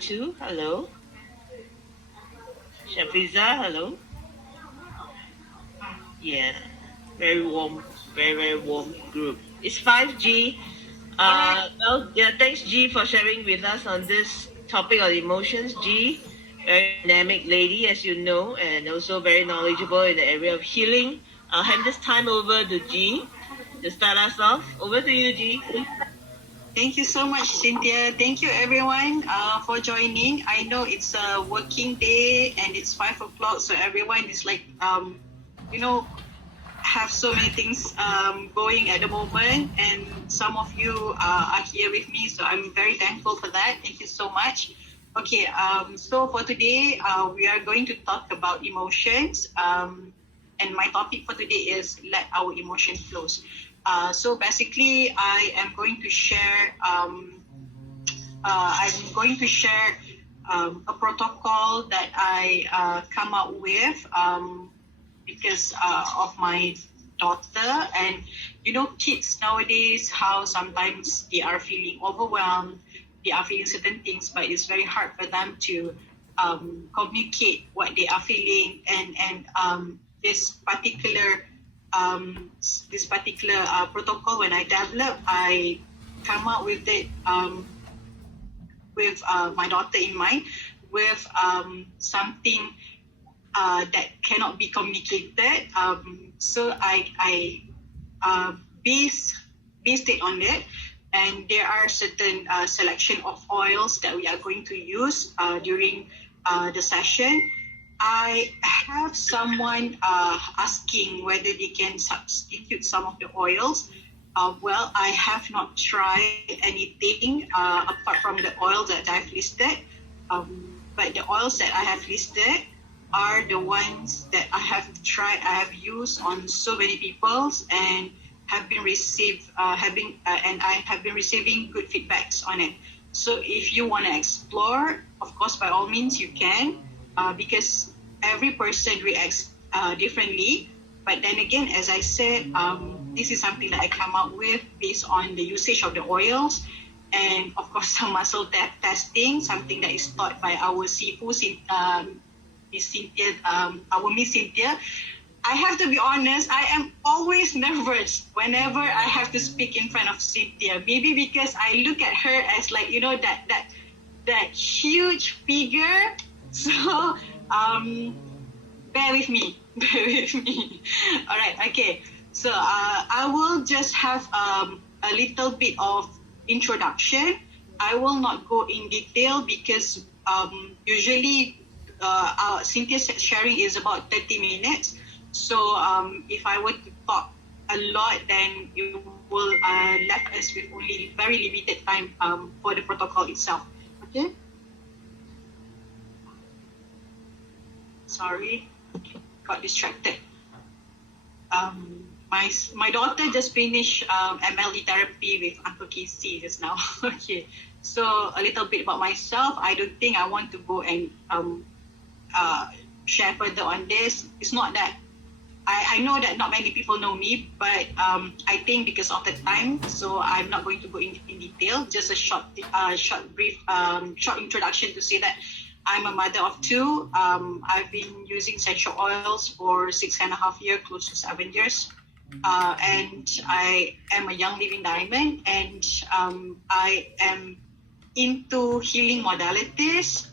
Two, hello. Shafiza, hello. Yeah, very warm, very warm group. It's 5G. Yeah, thanks G for sharing with us on this topic on emotions. G, very dynamic lady, as you know, and also very knowledgeable in the area of healing. I'll hand this time over to G to start us off. Over to you, G. Thank you so much, Cynthia. Thank you, everyone, for joining. I know it's a working day and it's 5 o'clock, so everyone is like, you know, have so many things going at the moment, and some of you are here with me, so I'm very thankful for that. Thank you so much. Okay, so for today, we are going to talk about emotions, and my topic for today is let our emotion flows. So basically, I'm going to share a protocol that I come up with because of my daughter. And kids nowadays, how sometimes they are feeling overwhelmed, they are feeling certain things, but it's very hard for them to communicate what they are feeling. And this particular protocol, when I develop, I come up with it with my daughter in mind, with something that cannot be communicated. So I base based it on it, and there are certain selection of oils that we are going to use during the session. I have someone asking whether they can substitute some of the oils. Well, I have not tried anything apart from the oils that I've listed. But the oils that I have listed are the ones that I have tried, I have used on so many people, and have been and I have been receiving good feedbacks on it. So if you want to explore, of course, by all means you can, because every person reacts differently. But then again, as I said, this is something that I come up with based on the usage of the oils, and of course some muscle testing, something that is taught by our Sifu, Miss Cynthia, our Miss Cynthia. I have to be honest, I am always nervous whenever I have to speak in front of Cynthia. Maybe because I look at her as like, that huge figure. So bear with me. Bear with me. All right, okay. So I will just have a little bit of introduction. I will not go in detail because usually Cynthia's sharing is about 30 minutes. So if I were to talk a lot, then it will left us with only very limited time for the protocol itself. Okay? Sorry, got distracted. My daughter just finished MLE therapy with Uncle Casey just now. Okay, so a little bit about myself. I don't think I want to go and share further on this. It's not that I know that not many people know me, but I think because of the time, so I'm not going to go in detail. Just a brief introduction to say that I'm a mother of two. I've been using essential oils for 6.5 years, close to 7 years. And I am a young living diamond, and I am into healing modalities.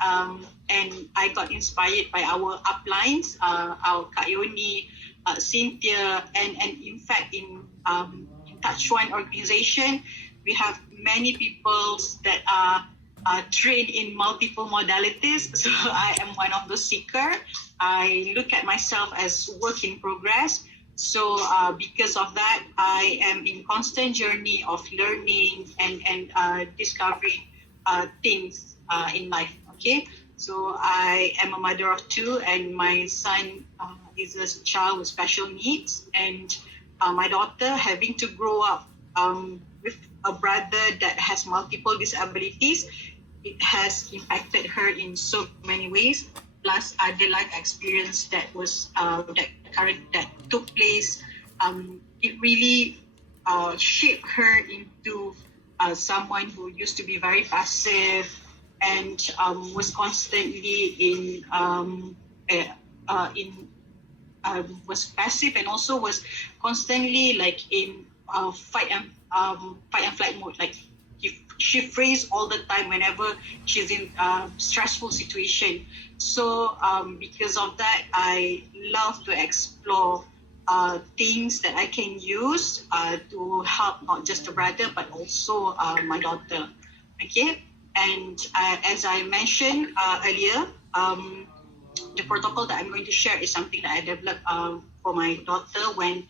And I got inspired by our uplines, our Kak Yoni, Cynthia, and in fact in Touch One organization, we have many people that are trained in multiple modalities. So I am one of those seekers. I look at myself as work in progress. So because of that, I am in constant journey of learning and discovering things in life. Okay, so I am a mother of two, and my son is a child with special needs, and my daughter having to grow up with a brother that has multiple disabilities. It has impacted her in so many ways. Plus other life experience that was that took place. It really shaped her into someone who used to be very passive, and was constantly was passive, and also was constantly like in fight and flight mode. Like she freeze all the time whenever she's in stressful situation. So because of that, I love to explore things that I can use to help not just the brother but also my daughter. Okay, and as I mentioned earlier, the protocol that I'm going to share is something that I developed for my daughter when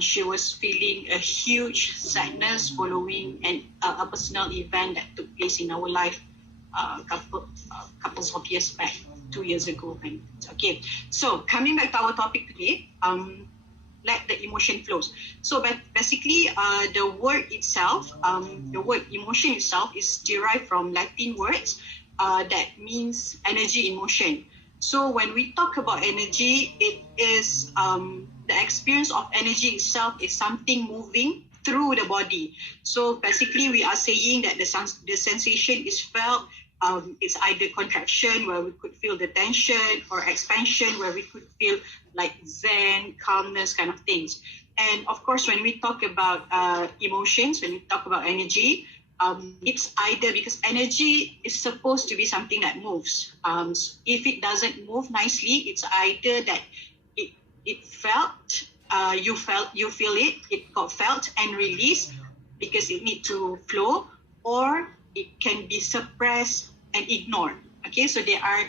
she was feeling a huge sadness following a personal event that took place in our life couples of years back, 2 years ago. And okay, so coming back to our topic today, let the emotion flows. So basically, the word itself, the word emotion itself is derived from Latin words that means energy in motion. So when we talk about energy, it is the experience of energy itself is something moving through the body. So basically, we are saying that the sensation is felt. It's either contraction where we could feel the tension, or expansion where we could feel like zen, calmness kind of things. And of course, when we talk about emotions, when we talk about energy, it's either, because energy is supposed to be something that moves. If it doesn't move nicely, it's either that it felt, you feel it got felt and released because it need to flow, or it can be suppressed and ignored. Okay, so there are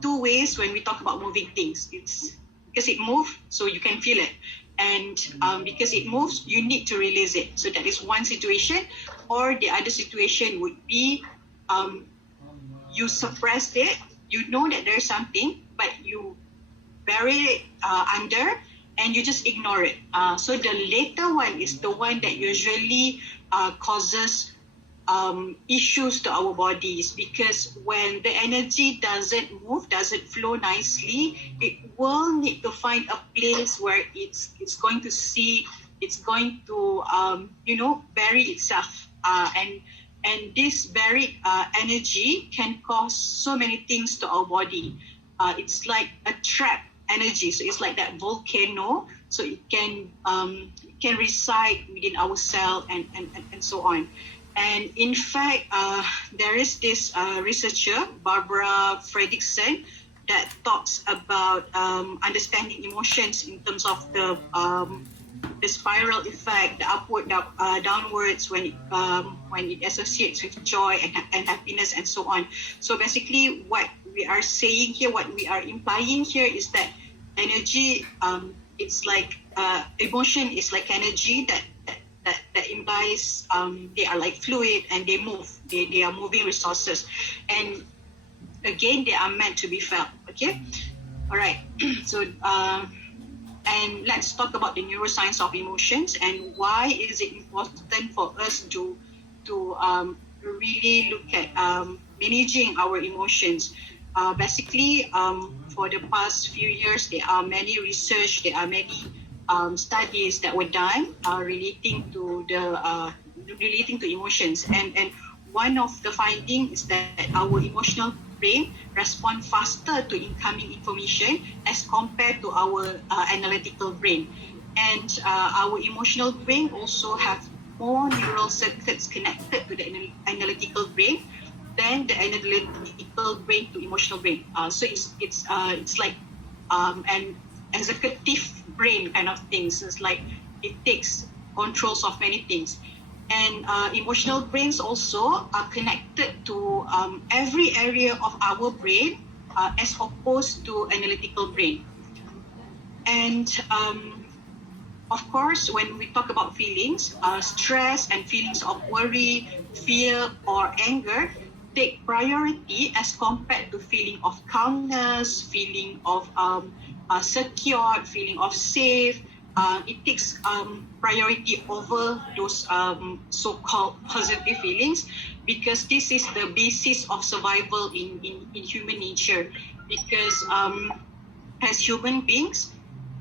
two ways when we talk about moving things. It's because it moves, so you can feel it, and because it moves, you need to release it. So that is one situation. Or the other situation would be you suppressed it, you know that there's something, but you bury it under and you just ignore it. So the later one is the one that usually causes issues to our bodies, because when the energy doesn't move, doesn't flow nicely, it will need to find a place where it's going to see, it's going to bury itself, and this buried energy can cause so many things to our body. It's like a trap energy, so it's like that volcano, so it can reside within our cell and so on. And in fact, there is this researcher, Barbara Fredrickson, that talks about understanding emotions in terms of the spiral effect, the upward, downwards when it associates with joy and happiness and so on. So basically, what we are saying here, what we are implying here, is that energy, it's like emotion is like energy that implies they are like fluid and they move. They are moving resources, and again, they are meant to be felt. Okay, all right. So and let's talk about the neuroscience of emotions and why is it important for us to really look at managing our emotions. Basically, for the past few years, there are many research, there are many studies that were done relating to emotions, and one of the findings is that our emotional brain respond faster to incoming information as compared to our analytical brain, and our emotional brain also have more neural circuits connected to the analytical brain than the analytical brain to emotional brain. So it's like an executive brain kind of things. It's like it takes controls of many things. And emotional brains also are connected to every area of our brain as opposed to analytical brain. And of course, when we talk about feelings, stress and feelings of worry, fear, or anger take priority as compared to feeling of calmness, feeling of secure, feeling of safe. It takes priority over those so-called positive feelings, because this is the basis of survival in human nature. Because as human beings,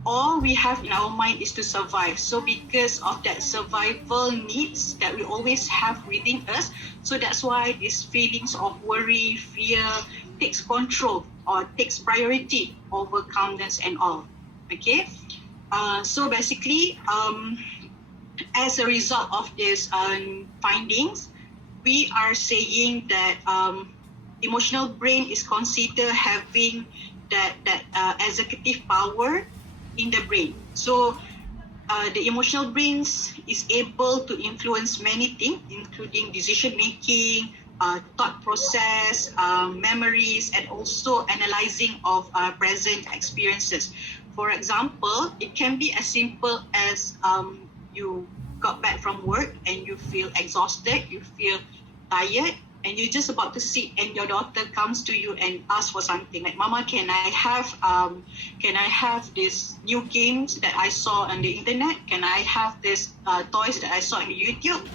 all we have in our mind is to survive. So because of that survival needs that we always have within us, so that's why these feelings of worry, fear takes control or takes priority over calmness and all. Okay. So basically, as a result of these findings, we are saying that emotional brain is considered having that executive power in the brain. So the emotional brain is able to influence many things, including decision making, thought process, memories, and also analyzing of present experiences. For example, it can be as simple as you got back from work and you feel exhausted, you feel tired, and you're just about to sit, and your daughter comes to you and asks for something like, "Mama, can I have this new games that I saw on the internet? Can I have this toys that I saw on YouTube?"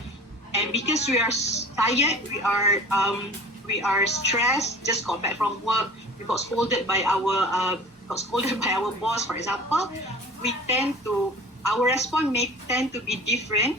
And because we are tired, we are stressed, just got back from work, we got scolded by our boss, for example, our response may tend to be different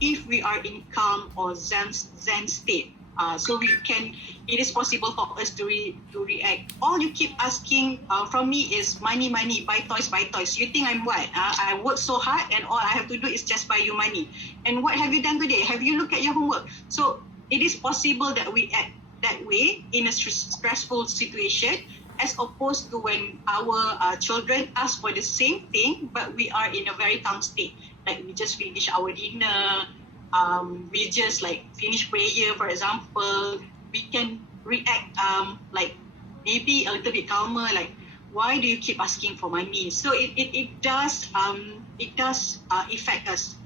if we are in calm or zen state. So it is possible for us to react. All you keep asking from me is money, buy toys. You think I'm what? I work so hard and all I have to do is just buy you money. And what have you done today? Have you looked at your homework? So it is possible that we act that way in a stressful situation, as opposed to when our children ask for the same thing, but we are in a very calm state. Like we just finish our dinner, we just like finish prayer, for example, we can react like maybe a little bit calmer, like, why do you keep asking for money? So it does affect us,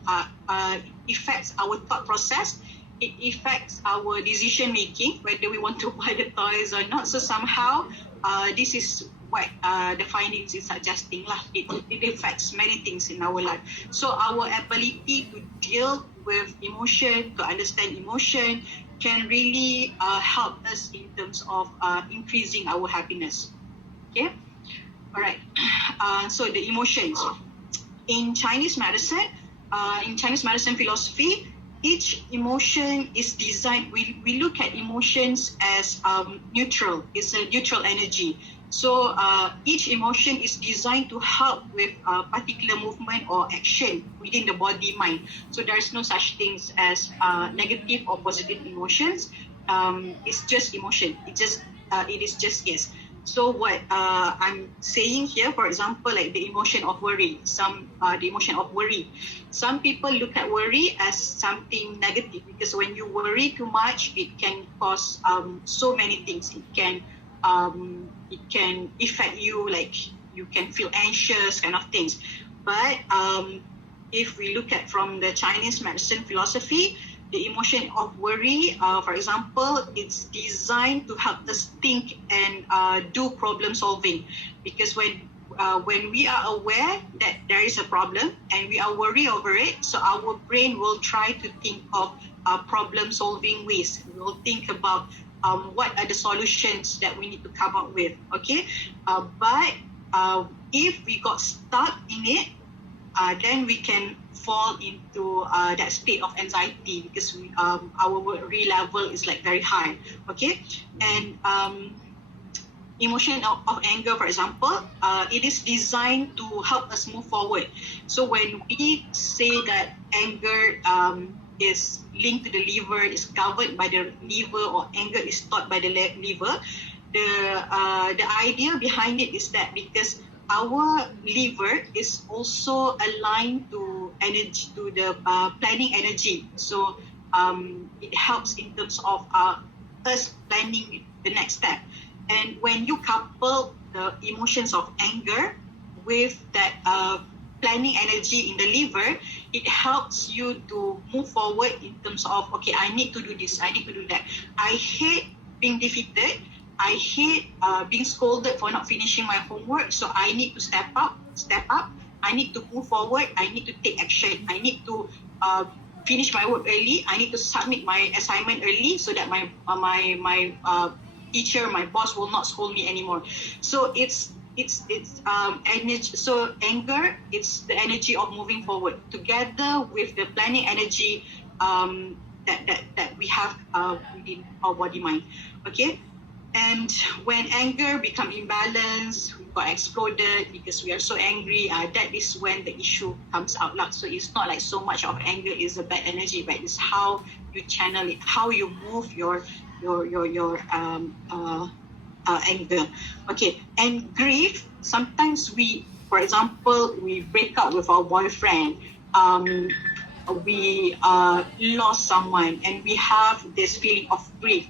affects our thought process, it affects our decision making, whether we want to buy the toys or not. So somehow this is what the findings is suggesting lah. It affects many things in our life. So our ability to deal with emotion, to understand emotion, can really help us in terms of increasing our happiness. Okay, all right. So the emotions in Chinese medicine, philosophy, each emotion is designed. We look at emotions as neutral. It's a neutral energy. So each emotion is designed to help with a particular movement or action within the body mind. So there's no such things as negative or positive emotions. It's just emotion. It is just yes. So what I'm saying here, for example, like the emotion of worry. The emotion of worry. Some people look at worry as something negative, because when you worry too much, it can cause so many things. It can affect you, like you can feel anxious, kind of things. But if we look at from the Chinese medicine philosophy, the emotion of worry, for example, it's designed to help us think and do problem solving. Because when we are aware that there is a problem and we are worried over it, so our brain will try to think of problem solving ways. We'll think about what are the solutions that we need to come up with. Okay, but if we got stuck in it, then we can fall into that state of anxiety, because our worry level is like very high. Okay, and emotion of anger, for example, it is designed to help us move forward. So when we say that anger is linked to the liver, is governed by the liver, or anger is taught by the liver, the idea behind it is that because our liver is also aligned to energy, to the planning energy. So it helps in terms of us planning the next step. And when you couple the emotions of anger with that planning energy in the liver, it helps you to move forward in terms of, okay, I need to do this, I need to do that. I hate being defeated. I hate being scolded for not finishing my homework. So I need to step up. I need to move forward. I need to take action. I need to finish my work early. I need to submit my assignment early, so that my teacher, my boss will not scold me anymore. So it's energy. So anger, it's the energy of moving forward together with the planning energy that we have within our body mind. Okay. And when anger become imbalanced, we got exploded because we are so angry, that is when the issue comes out loud. So it's not like so much of anger is a bad energy, but it's how you channel it, how you move your anger. Okay, and grief, sometimes we, for example, we break up with our boyfriend, we lost someone, and we have this feeling of grief,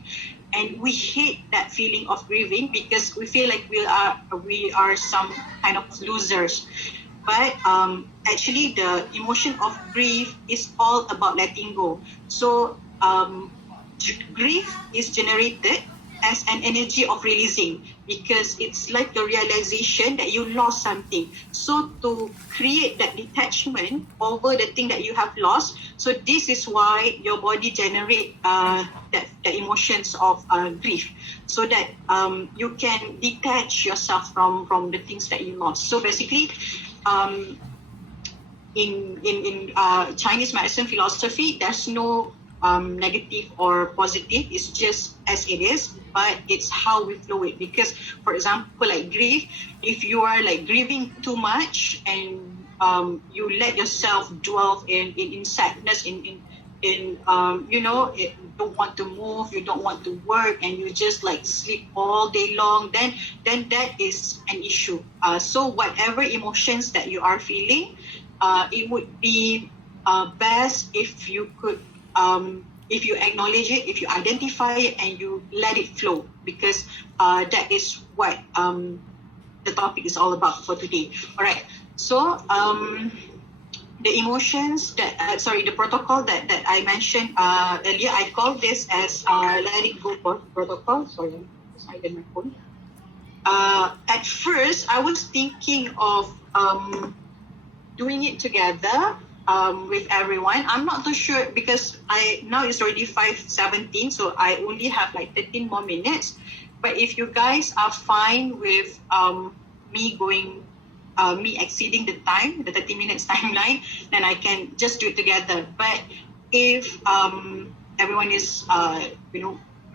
and we hate that feeling of grieving because we feel like we are some kind of losers. But actually, the emotion of grief is all about letting go. So grief is generated as an energy of releasing, because it's like the realization that you lost something. So to create that detachment over the thing that you have lost, so this is why your body generate the emotions of grief, so that you can detach yourself from the things that you lost. So basically, in Chinese medicine philosophy, there's no negative or positive. It's just as it is, but it's how we flow it. Because, for example, like grief, if you are like grieving too much and you let yourself dwell in sadness, you don't want to move, you don't want to work, and you just like sleep all day long, then that is an issue. So whatever emotions that you are feeling, it would be best if you could, if you acknowledge it, if you identify it, and you let it flow, because that is what the topic is all about for today. All right. So the emotions that, the protocol that I mentioned earlier, I call this as let it go protocol. Sorry, I silent my phone. At first, I was thinking of doing it together with everyone. I'm not too sure because now it's already 5:17, so I only have like 13 more minutes. But if you guys are fine with me exceeding the time, the 30 minutes timeline, then I can just do it together. But if everyone is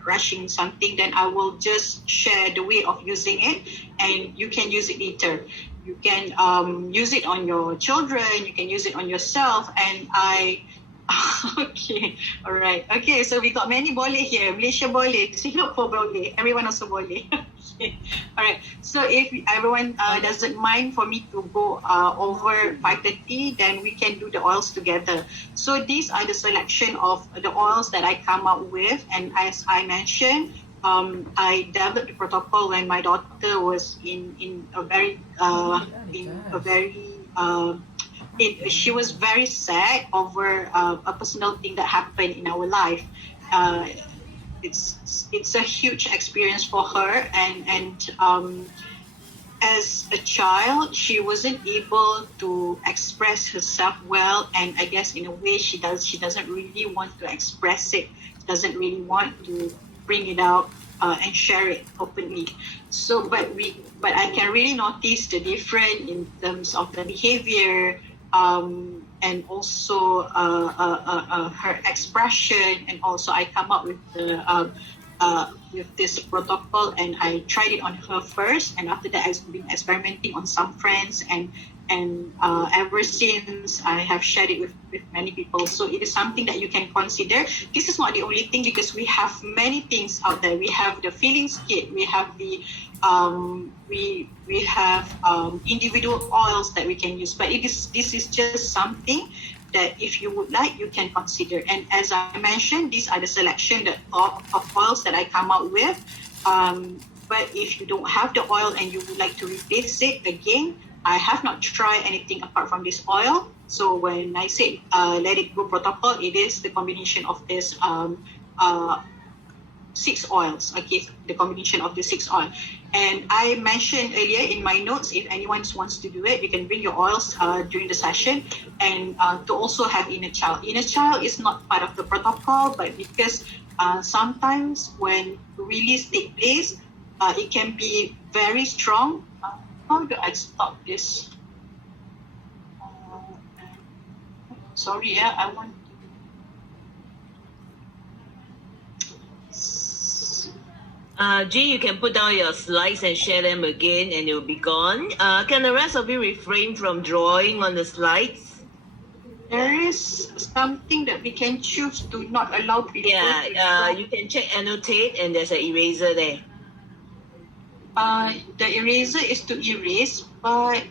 rushing something, then I will just share the way of using it, and you can use it later. You can use it on your children, you can use it on yourself, and okay, all right. Okay, so we got many boleh here. Malaysia boleh, Singapore boleh, everyone also boleh. Okay, all right. So if everyone doesn't mind for me to go over 5:30, then we can do the oils together. So these are the selection of the oils that I come up with, and as I mentioned, I developed the protocol when my daughter was in a very she was very sad over a personal thing that happened in our life. It's a huge experience for her, and as a child, she wasn't able to express herself well, and I guess in a way she doesn't really want to express it, doesn't really want to bring it out and share it openly. So but I can really notice the difference in terms of the behavior, and also her expression, and also I come up with this protocol, and I tried it on her first, and after that I've been experimenting on some friends, and ever since I have shared it with many people. So it is something that you can consider. This is not the only thing, because we have many things out there. We have the feelings kit, we have the we have individual oils that we can use, but this is just something that if you would like, you can consider. And as I mentioned, these are the selection of oils that I come out with. But if you don't have the oil and you would like to replace it again, I have not tried anything apart from this oil. So when I say let it go protocol, it is the combination of this 6 oils. Okay, the combination of the 6 oil. And I mentioned earlier in my notes, if anyone wants to do it, you can bring your oils during the session, and to also have inner child. Inner child is not part of the protocol, but because sometimes when release takes place, it can be very strong. how do I stop this? Sorry, yeah, I want Jiey, you can put down your slides and share them again, and you'll be gone. Can the rest of you refrain from drawing on the slides? there is something that we can choose to not allow people to draw. You can check annotate, and there's an eraser there. The eraser is to erase, but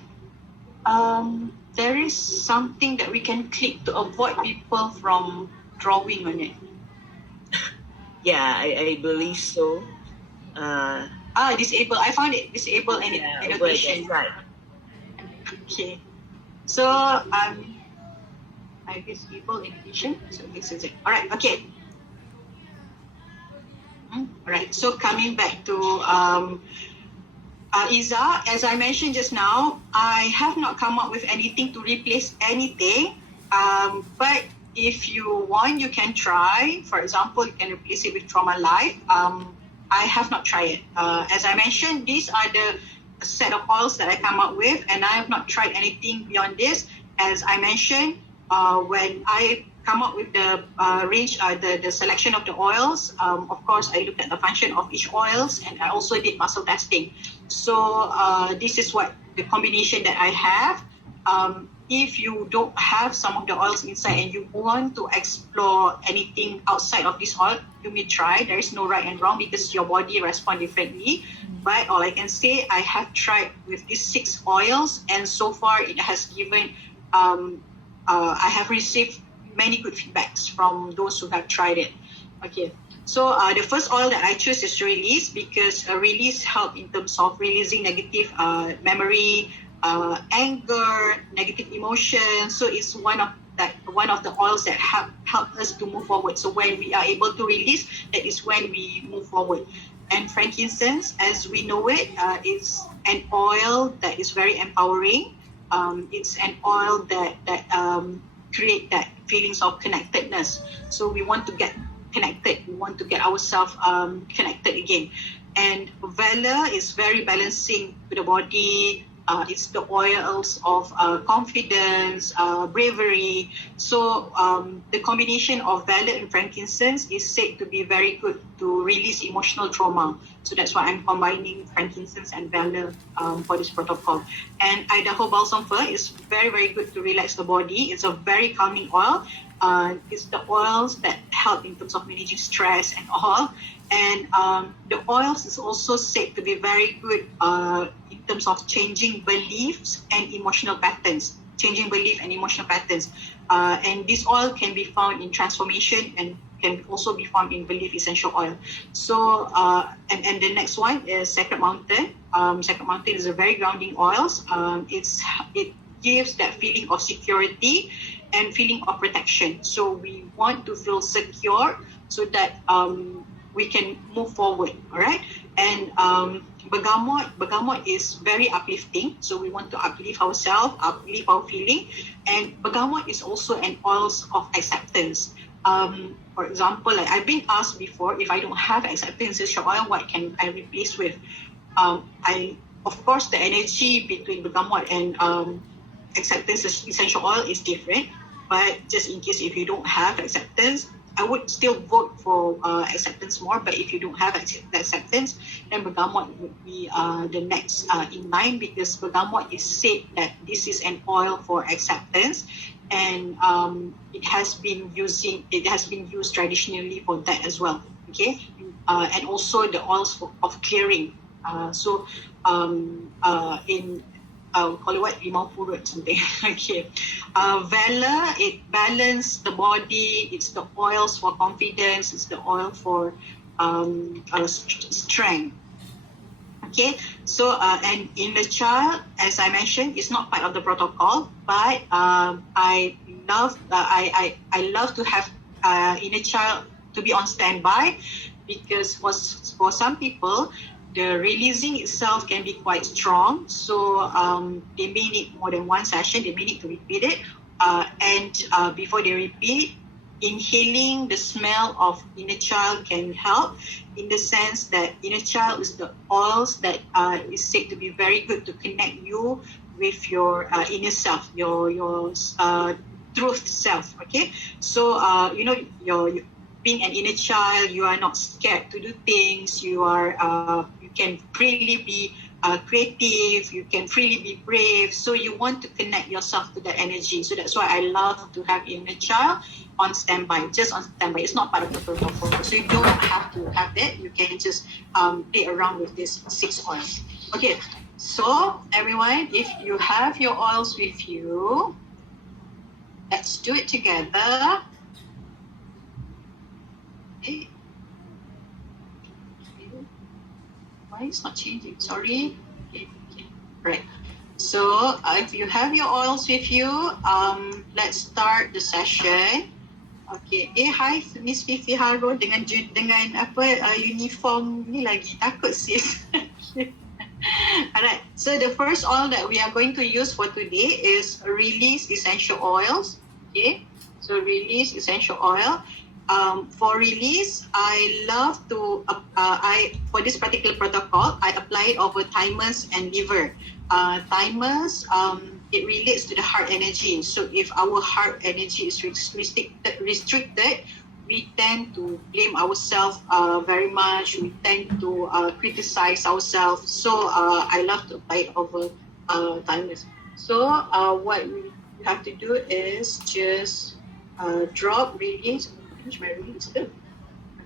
there is something that we can click to avoid people from drawing on it. Yeah, I believe so. Disable. I found it. Disable and annotation. Right. Okay. So I disable annotation. So this is it. All right. Okay. All right. So coming back to Iza, as I mentioned just now, I have not come up with anything to replace anything. But if you want, you can try. For example, you can replace it with Trauma Life. I have not tried it. As I mentioned, these are the set of oils that I come up with, and I have not tried anything beyond this. As I mentioned, when I come up with the range, the selection of the oils, of course, I looked at the function of each oils, and I also did muscle testing. So this is what the combination that I have. If you don't have some of the oils inside and you want to explore anything outside of this oil, you may try. There is no right and wrong because your body responds differently. But all I can say, I have tried with these 6 oils, and so far it has given, I have received many good feedbacks from those who have tried it. Okay. So the first oil that I choose is Release, because Release help in terms of releasing negative memory, anger, negative emotions. So it's one of the oils that help us to move forward. So when we are able to release, that is when we move forward. And frankincense, as we know it, is an oil that is very empowering. It's an oil that create that feelings of connectedness. So we want to get connected. We want to get ourselves connected again. And Valor is very balancing to the body. It's the oils of confidence, bravery. So the combination of Valor and frankincense is said to be very good to release emotional trauma. So that's why I'm combining frankincense and Valor for this protocol. And Idaho Balsam Fir is very, very good to relax the body. It's a very calming oil. It's the oils that help in terms of managing stress and all. And the oils is also said to be very good in terms of changing beliefs and emotional patterns. And this oil can be found in transformation and can also be found in belief essential oil. So, and the next one is Sacred Mountain. Sacred Mountain is a very grounding oils. It gives that feeling of security and feeling of protection. So we want to feel secure so that we can move forward, all right? And bergamot is very uplifting. So we want to uplift ourselves, uplift our feeling. And bergamot is also an oil of acceptance. For example, like I've been asked before, if I don't have acceptance essential oil, what can I replace with? Of course, the energy between bergamot and acceptance essential oil is different. But just in case if you don't have acceptance, I would still vote for acceptance more. But if you don't have acceptance, then bergamot would be the next in line, because bergamot is said that this is an oil for acceptance, and it has been used traditionally for that as well. Okay, and also the oils of clearing. In call it what, limau purut something. Okay. Valor, it balances the body. It's the oils for confidence. It's the oil for strength. Okay. So and in the child, as I mentioned, it's not part of the protocol, but I love to have inner child to be on standby, because for some people, the releasing itself can be quite strong. So they may need more than one session. They may need to repeat it. And before they repeat, inhaling the smell of inner child can help, in the sense that inner child is the oils that is said to be very good to connect you with your inner self, your truth self. Okay, so your being an inner child, you are not scared to do things. You can freely be creative. You can freely be brave. So you want to connect yourself to that energy. So that's why I love to have inner child on standby, just on standby. It's not part of the protocol, so you don't have to have that. You can just play around with these 6 oils. Okay, so everyone, if you have your oils with you, let's do it together. Okay. Why it's not changing? Sorry. Okay. Right. So if you have your oils with you, let's start the session. Okay. Hi Miss Fifi Haro dengan uniform ni lagi takut sis. Alright. So the first oil that we are going to use for today is Release essential oils. Okay. So Release essential oil. For release, I love to for this particular protocol, I apply it over thymus and liver. Thymus, it relates to the heart energy. So if our heart energy is restricted, we tend to blame ourselves very much. We tend to criticize ourselves. So I love to apply it over thymus. So what we have to do is just drop, release. My release.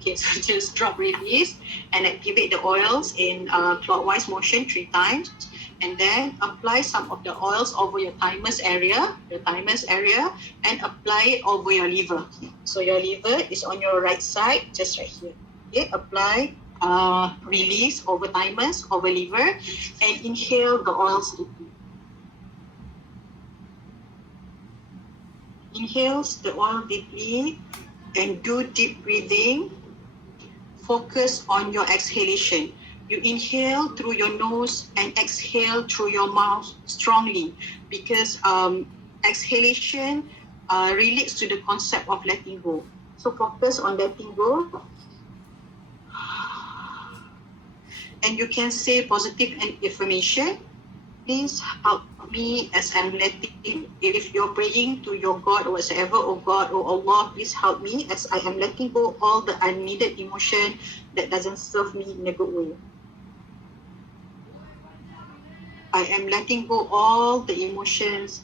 Okay, so just drop, release, and activate the oils in clockwise motion 3 times, and then apply some of the oils over your thymus area, and apply it over your liver. So your liver is on your right side, just right here. Okay, apply, release over thymus, over liver, and inhale the oils deeply. Inhale the oil deeply. And do deep breathing. Focus on your exhalation. You inhale through your nose and exhale through your mouth strongly, because exhalation relates to the concept of letting go. So focus on letting go. And you can say positive affirmation. Please help me as I'm letting, if you're praying to your God or whatsoever, oh God, oh Allah, please help me as I am letting go all the unneeded emotion that doesn't serve me in a good way. I am letting go all the emotions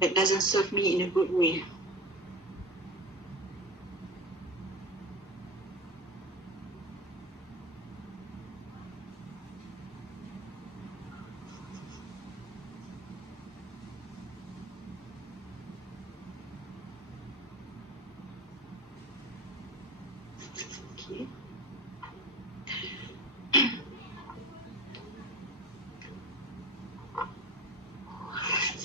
that doesn't serve me in a good way.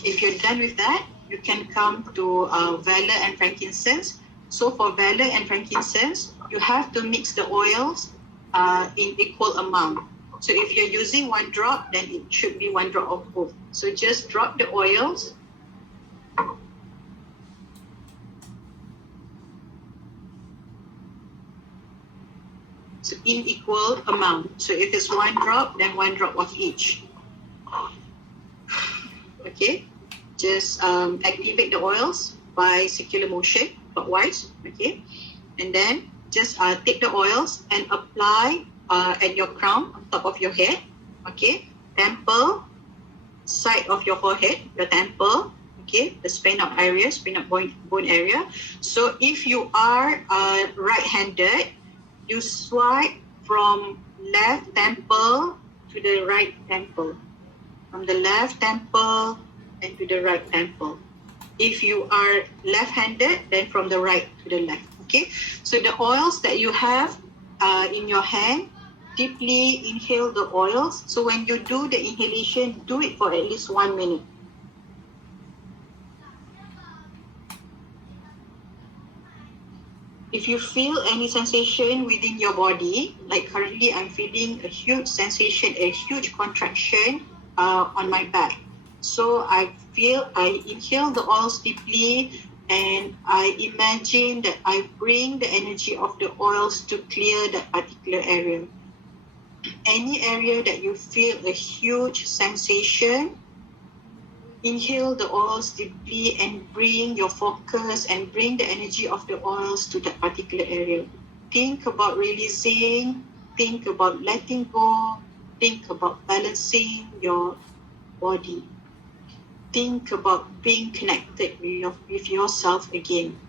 If you're done with that, you can come to valor and frankincense. So for valor and frankincense, you have to mix the oils in equal amount. So if you're using 1 drop, then it should be 1 drop of both. So just drop the oils. So in equal amount. So if it's 1 drop, then 1 drop of each. Okay, just activate the oils by circular motion, clockwise. Okay, and then just take the oils and apply at your crown, on top of your head. Okay, temple, side of your forehead, your temple. Okay, the sphenoid area, sphenoid bone area. So if you are right-handed, you swipe from left temple to the right temple. From the left temple and to the right temple. If you are left-handed, then from the right to the left. Okay, so the oils that you have in your hand, deeply inhale the oils. So when you do the inhalation, do it for at least 1 minute. If you feel any sensation within your body, like currently I'm feeling a huge sensation, a huge contraction on my back. So I inhale the oils deeply and I imagine that I bring the energy of the oils to clear that particular area. Any area that you feel a huge sensation, inhale the oils deeply and bring your focus and bring the energy of the oils to that particular area. Think about releasing, think about letting go, think about balancing your body. Think about being connected with yourself again.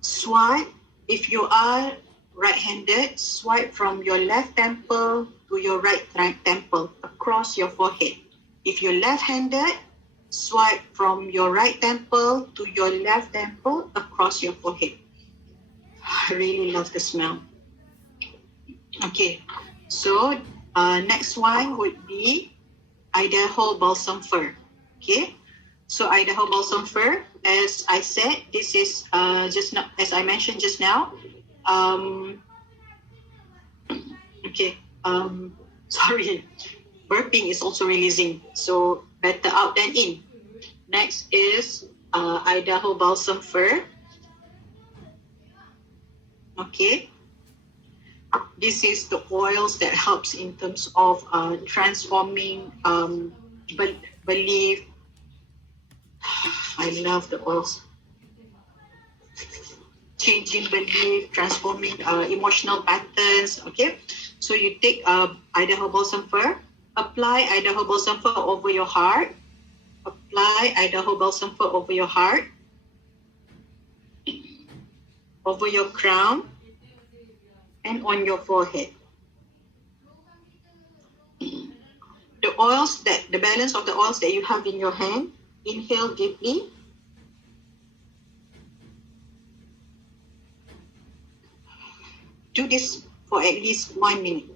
Swipe, if you are right-handed, swipe from your left temple to your right temple across your forehead. If you're left-handed, swipe from your right temple to your left temple across your forehead. I really love the smell. Okay, so next one would be Idaho Balsam Fir. Okay, so Idaho Balsam Fir, as I said, this is just now, as I mentioned just now. Sorry, burping is also releasing, so better out than in. Next is Idaho Balsam Fir. Okay, this is the oils that helps in terms of transforming belief. I love the oils. Changing belief, transforming emotional patterns. Okay, so you take Idaho Balsam Fir, apply Idaho Balsam Fir over your heart, apply Idaho Balsam Fir over your heart, over your crown, and on your forehead. The balance of the oils that you have in your hand, inhale deeply. Do this for at least 1 minute.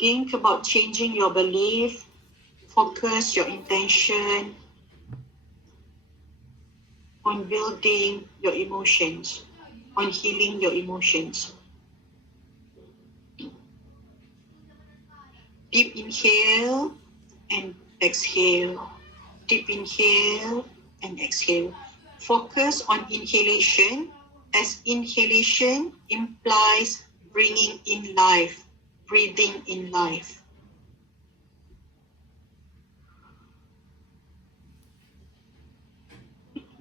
Think about changing your belief, focus your intention on building your emotions, on healing your emotions. Deep inhale and exhale. Deep inhale and exhale. Focus on inhalation, as inhalation implies bringing in life, breathing in life.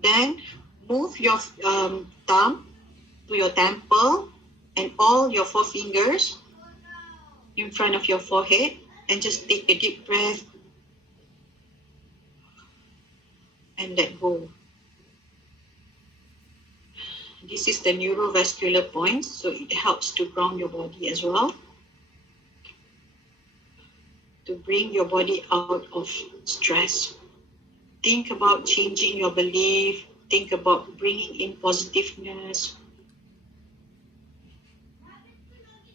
Then move your thumb to your temple and all your 4 fingers in front of your forehead, and just take a deep breath and let go. This is the neurovascular point, so it helps to ground your body as well, to bring your body out of stress. Think about changing your belief. Think about bringing in positiveness.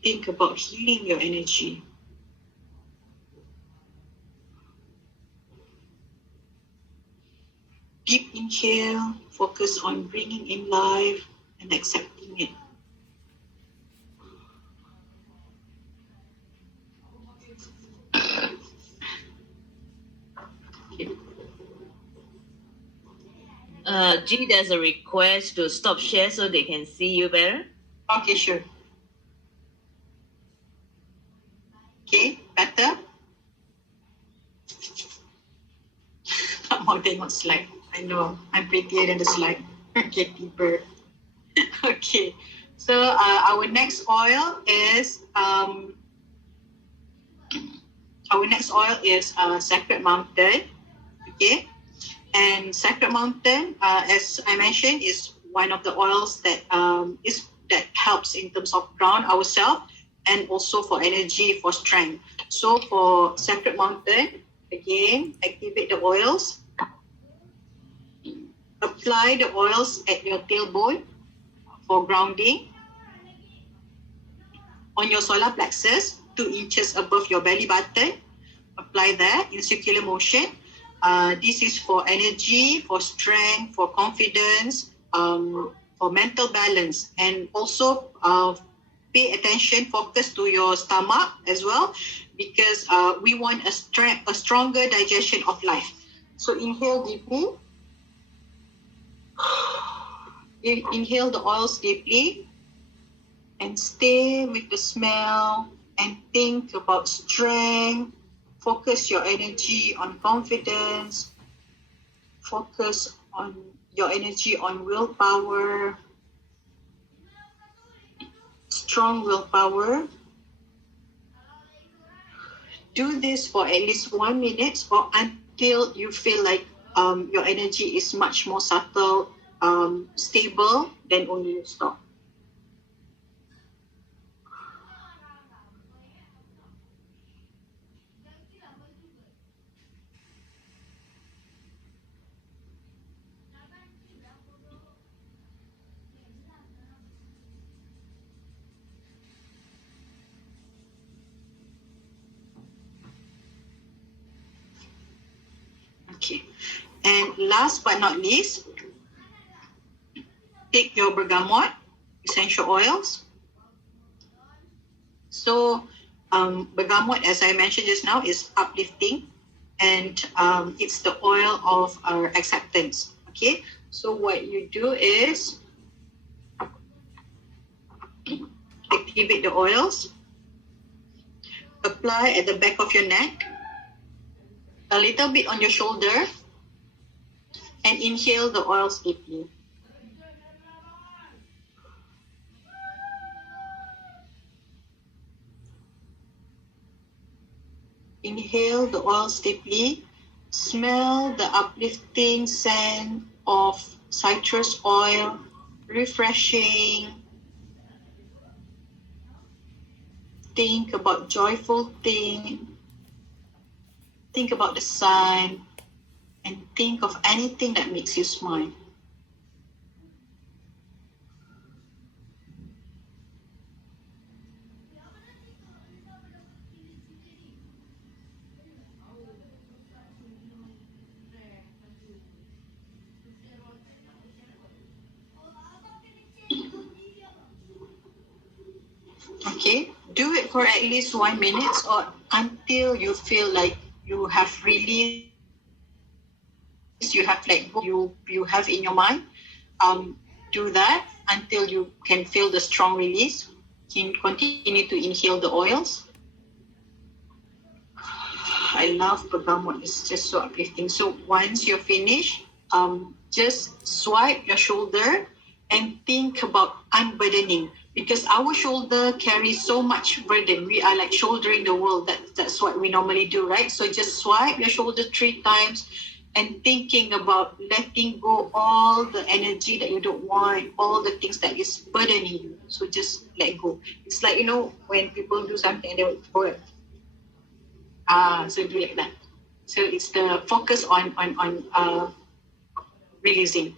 Think about healing your energy. Deep inhale, focus on bringing in life and accepting it. Jiey, there's a request to stop share so they can see you better. Okay, sure. Okay, better? More than slide. I know, I'm prettier than the slide. Okay, deeper. Okay, so our next oil is Sacred Mountain. Okay, and Sacred Mountain, as I mentioned, is one of the oils that that helps in terms of ground ourselves and also for energy, for strength. So for Sacred Mountain, again, activate the oils. apply the oils at your tailbone for grounding, on your solar plexus, 2 inches above your belly button. Apply that in circular motion. This is for energy, for strength, for confidence, for mental balance, and also pay attention, focus to your stomach as well, because we want a stronger digestion of life. So inhale deeply. Inhale the oils deeply and stay with the smell and think about strength. Focus your energy on confidence. Focus on your energy on willpower, strong willpower. Do this for at least 1 minute or until you feel like your energy is much more subtle, stable, then only you stop. Okay. And last but not least, take your bergamot essential oils. So bergamot, as I mentioned just now, is uplifting, and it's the oil of our acceptance. Okay, so what you do is activate the oils, apply at the back of your neck, a little bit on your shoulder, and inhale the oils deeply. Inhale the oils deeply. Smell the uplifting scent of citrus oil, refreshing. Think about joyful things. Think about the sun, and think of anything that makes you smile. Okay, do it for at least 1 minute or until you feel like you have released, you have let go, you have in your mind. Do that until you can feel the strong release. You can continue to inhale the oils. I love bergamot, it's just so uplifting. So once you're finished, just swipe your shoulder and think about unburdening, because our shoulder carries so much burden. We are like shouldering the world. That's what we normally do, right? So just swipe your shoulder 3 times and thinking about letting go all the energy that you don't want, all the things that is burdening you. So just let go. It's like, when people do something, they would go, so do like that. So it's the focus on releasing.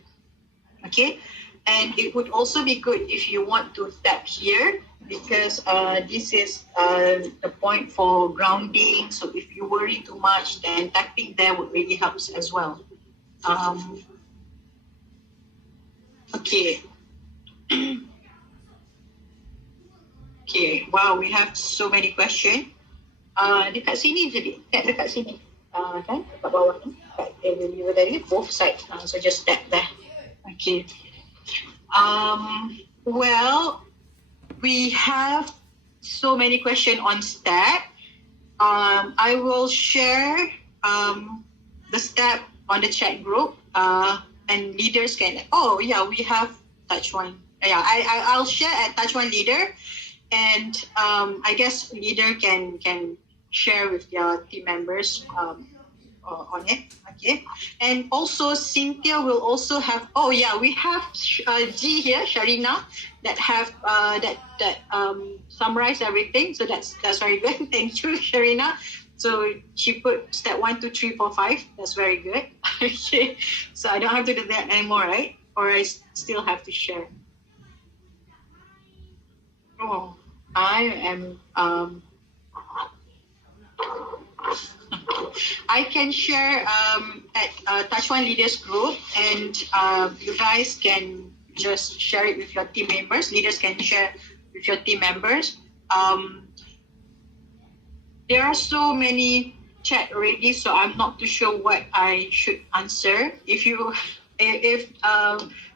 Okay? And it would also be good if you want to tap here, because this is the point for grounding. So if you worry too much, then tapping there would really help as well. Okay. Okay. Wow, we have so many questions. Dekat sini je, dekat sini. Kan? Dekat bawah ni. Dekat dari both sides. So just tap there. Okay. Well, we have so many questions on step. I will share the step on the chat group, and leaders can. Oh yeah, we have touch one. Yeah, I'll share at touch one leader, and I guess leader can share with their team members on it. Okay, and also Cynthia will also have. Oh yeah, we have Jiey here, Sharina, that have that summarize everything. So that's very good. Thank you, Sharina. So she put step 1, 2, 3, 4, 5. That's very good. Okay. So I don't have to do that anymore, right? Or I still have to share. Oh, I am. I can share at Touch One Leaders Group, and you guys can just share it with your team members. Leaders can share with your team members. There are so many chat already, so I'm not too sure what I should answer. If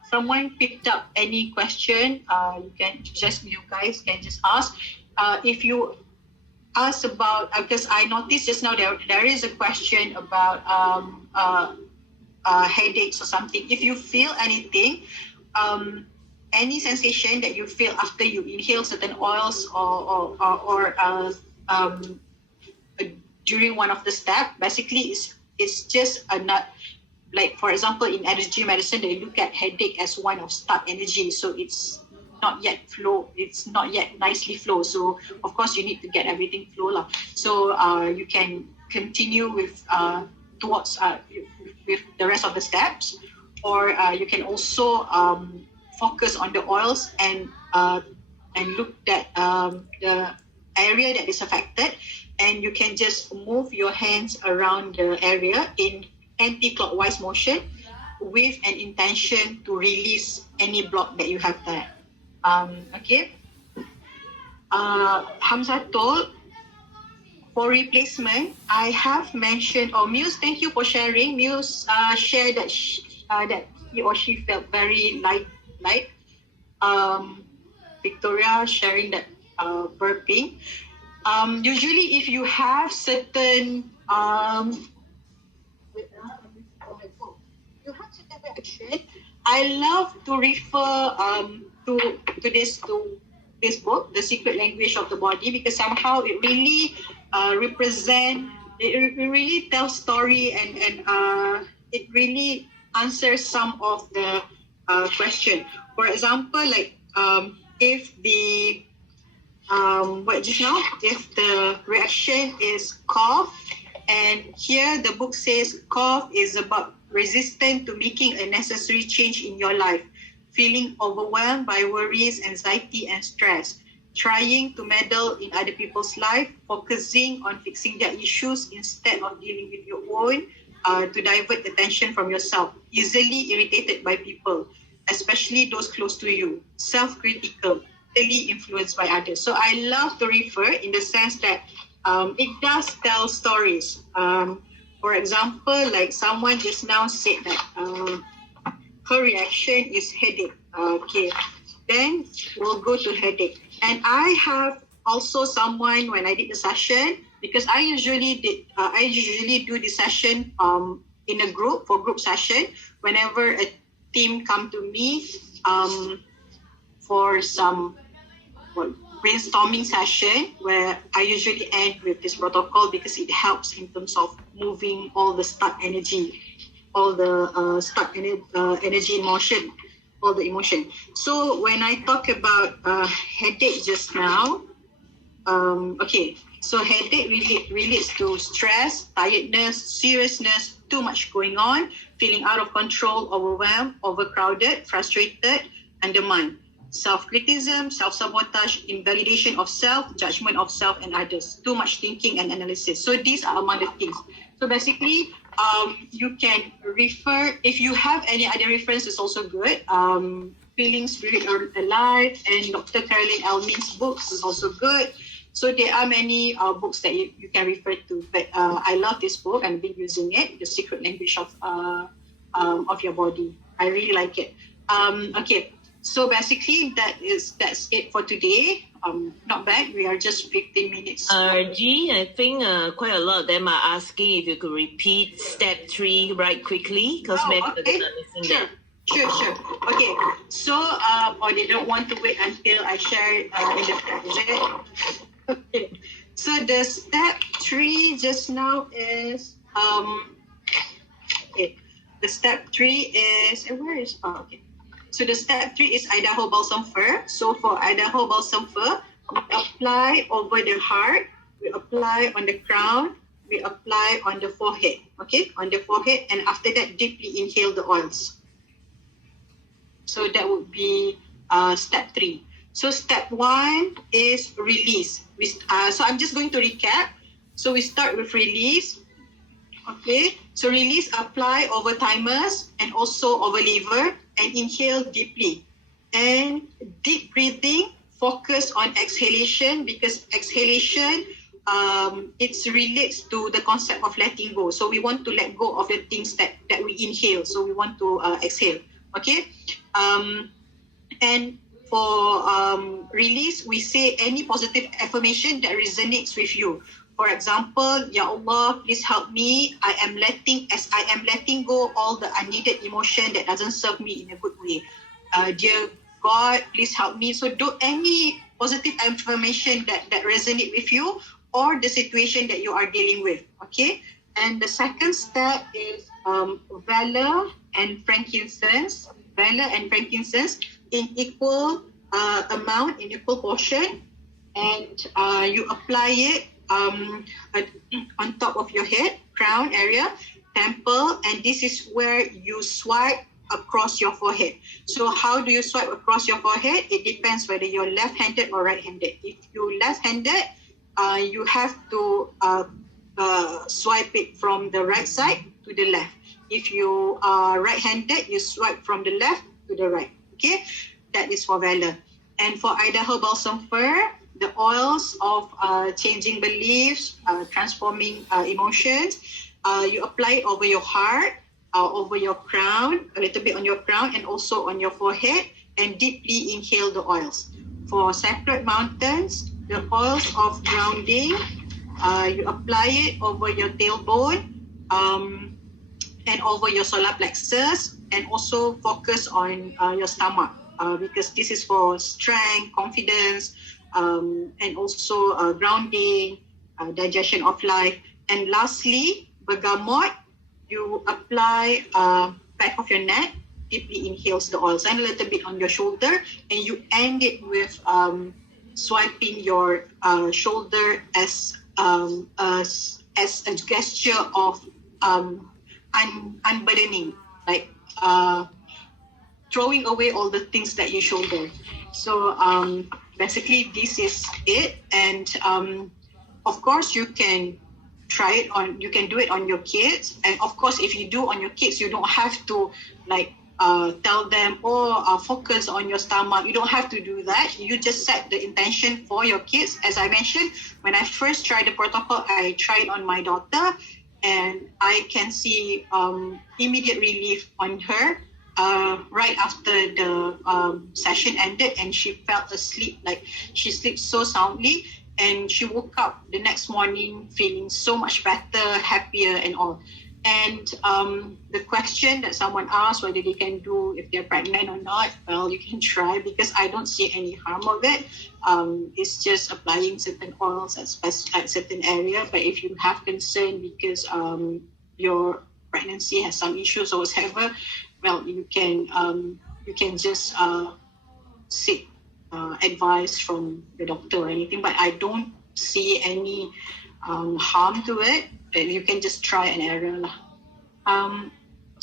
someone picked up any question, you guys can just ask. If you ask about, because I noticed just now there is a question about headaches or something. If you feel anything, any sensation that you feel after you inhale certain oils or during one of the steps, basically it's just a nut. Like for example, in energy medicine, they look at headache as one of stuck energy. So it's not yet flow. It's not yet nicely flow. So of course you need to get everything flow lah. So you can continue with towards with the rest of the steps, or you can also focus on the oils and look at the area that is affected, and you can just move your hands around the area in anti-clockwise motion with an intention to release any block that you have there. Okay. Hamza told, for replacement, I have mentioned, Muse, thank you for sharing. Muse shared that that he or she felt very light. Victoria sharing that burping. Usually if you have certain reaction, I love to refer to this book, The Secret Language of the Body, because somehow it really it really tells story and it really answers some of the question. For example, like if the if the reaction is cough, and here the book says cough is about resistant to making a necessary change in your life, feeling overwhelmed by worries, anxiety, and stress, trying to meddle in other people's life, focusing on fixing their issues instead of dealing with your own, to divert attention from yourself, easily irritated by people, especially those close to you, self-critical, easily influenced by others. So I love to refer in the sense that it does tell stories. For example, like someone just now said that her reaction is headache. Okay, then we'll go to headache. And I have also someone, when I did the session, because I usually do the session in a group, for group session, whenever a team come to me for some brainstorming session, where I usually end with this protocol because it helps in terms of moving all the stuck energy, all the stuck energy emotion, all the emotion. So when I talk about headache just now, okay, so headache relates to stress, tiredness, seriousness, too much going on, feeling out of control, overwhelmed, overcrowded, frustrated, undermined. Self-criticism, self-sabotage, invalidation of self, judgment of self and others, too much thinking and analysis. So these are among the things. So basically, you can refer, if you have any other reference, it's also good. Feeling Spirit Alive and Dr. Caroline Elmin's books is also good. So there are many books that you can refer to. But I love this book and I've been using it, The Secret Language of Your Body. I really like it. Okay. So basically, that's it for today. Not bad. We are just 15 minutes. Jiey, I think quite a lot of them are asking if you could repeat step 3 right quickly, because maybe they're not missing that. Sure. Okay. So, or they don't want to wait until I share in the chat, is it? Okay. So the step 3 just now is okay. The step 3 is where is okay. So the step 3 is Idaho Balsam Fir. So for Idaho Balsam Fir, we apply over the heart, we apply on the crown, we apply on the forehead, okay, on the forehead, and after that, deeply inhale the oils. So that would be step 3. So step 1 is release. So I'm just going to recap. So we start with release. Okay, so release, apply over thymus and also over liver, and inhale deeply. And deep breathing, focus on exhalation, because exhalation, it relates to the concept of letting go. So we want to let go of the things that we inhale. So we want to exhale. Okay, and for release, we say any positive affirmation that resonates with you. For example, Ya Allah, please help me. I am letting go all the unneeded emotion that doesn't serve me in a good way. Dear God, please help me. So do any positive affirmation that resonate with you or the situation that you are dealing with. Okay. And the second step is valor and frankincense. Valor and frankincense in equal amount, in equal portion, and you apply it on top of your head, crown area, temple, and this is where you swipe across your forehead. So how do you swipe across your forehead? It depends whether you're left-handed or right-handed. If you're left-handed, you have to swipe it from the right side to the left. If you are right-handed, you swipe from the left to the right. Okay, that is for valor. And for Idaho Balsam Fir, the oils of changing beliefs, transforming emotions, you apply it over your heart, over your crown, a little bit on your crown, and also on your forehead, and deeply inhale the oils. For Sacred Mountains, the oils of grounding, you apply it over your tailbone, and over your solar plexus, and also focus on your stomach, because this is for strength, confidence, and also grounding, digestion of life. And lastly, bergamot, you apply back of your neck, deeply inhales the oils, and a little bit on your shoulder, and you end it with swiping your shoulder as a gesture of unburdening, like throwing away all the things that you shoulder. So basically this is it. And of course you can you can do it on your kids. And of course, if you do on your kids, you don't have to like tell them, focus on your stomach. You don't have to do that. You just set the intention for your kids. As I mentioned, when I first tried the protocol, I tried on my daughter, and I can see immediate relief on her right after the session ended, and she fell asleep. Like, she slept so soundly, and she woke up the next morning feeling so much better, happier and all. And the question that someone asked, whether they can do if they're pregnant or not, well, you can try, because I don't see any harm of it. It's just applying certain oils at certain area. But if you have concern because your pregnancy has some issues or whatever, well, you can just seek advice from the doctor or anything. But I don't see any harm to it. You can just try and error lah.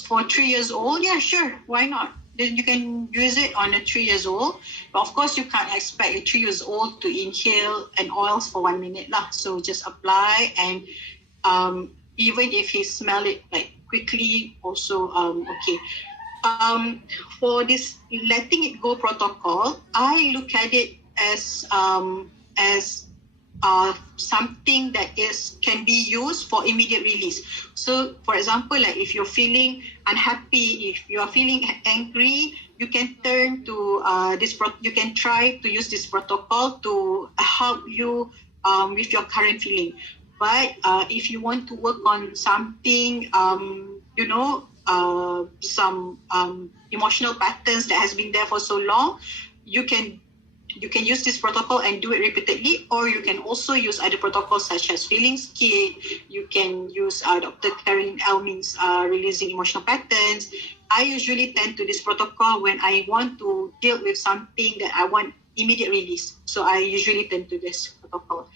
For 3 years old, yeah, sure, why not? Then you can use it on a 3 years old. But of course, you can't expect a 3 years old to inhale an oils for 1 minute lah. So just apply, and even if he smell it like quickly, also okay. For this letting it go protocol, I look at it as something that can be used for immediate release. So, for example, like if you're feeling unhappy, if you are feeling angry, you can turn to you can try to use this protocol to help you with your current feeling. But if you want to work on something, some emotional patterns that has been there for so long, you can use this protocol and do it repeatedly, or you can also use other protocols such as Feelings Kit. You can use Dr. Karen Elmin's Releasing Emotional Patterns. I usually tend to this protocol when I want to deal with something that I want immediate release. So I usually tend to this protocol.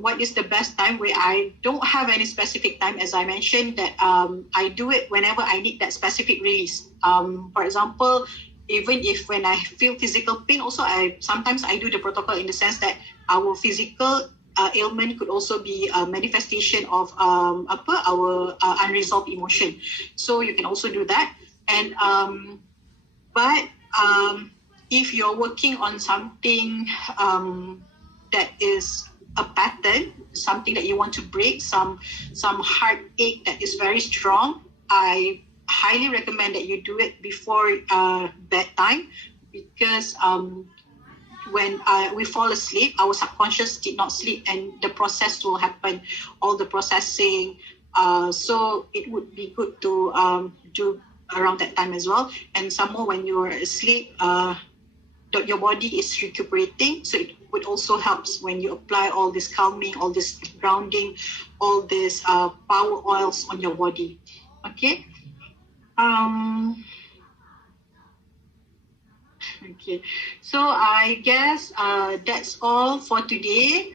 what is the best time, where I don't have any specific time, as I mentioned, that I do it whenever I need that specific release. For example, even if when I feel physical pain, also I sometimes I do the protocol in the sense that our physical ailment could also be a manifestation of our unresolved emotion. So you can also do that. And but if you're working on something that is a pattern, something that you want to break, some heartache that is very strong, I highly recommend that you do it before bedtime, because when we fall asleep, our subconscious did not sleep, and the process will happen, all the processing. So it would be good to do around that time as well. And some more when you're asleep, your body is recuperating. So it would also helps when you apply all this calming, all this grounding, all this power oils on your body. Okay. Okay, so I guess that's all for today.